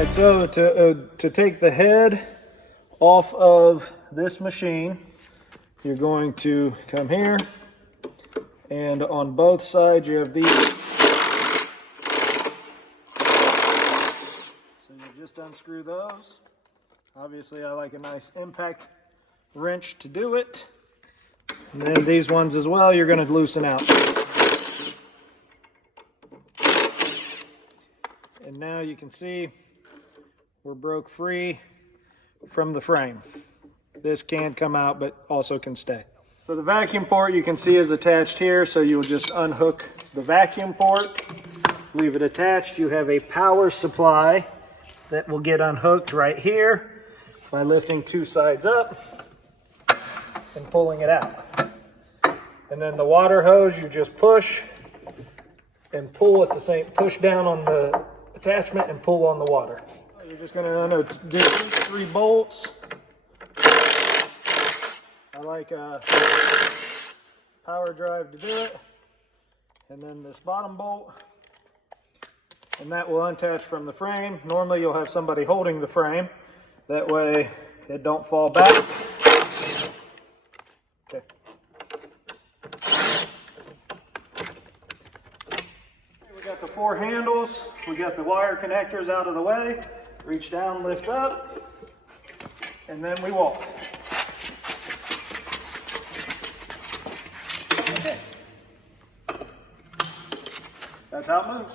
Alright, so to take the head off of this machine, you're going to come here, and on both sides you have these. So you just unscrew those. Obviously I like a nice impact wrench to do it. And then these ones as well, you're going to loosen out. And now you can see we're broke free from the frame. This can come out, but also can stay. So the vacuum port you can see is attached here, so you'll just unhook the vacuum port, leave it attached. You have a power supply that will get unhooked right here by lifting two sides up and pulling it out. And then the water hose, you just push and pull at the same, push down on the attachment and pull on the water. You're just gonna get 3 bolts. I like a power drive to do it. And then this bottom bolt, and that will unattach from the frame. Normally you'll have somebody holding the frame. That way it don't fall back. Okay. We got the 4 handles. We got the wire connectors out of the way. Reach down, lift up, and then we walk. Okay. That's how it moves.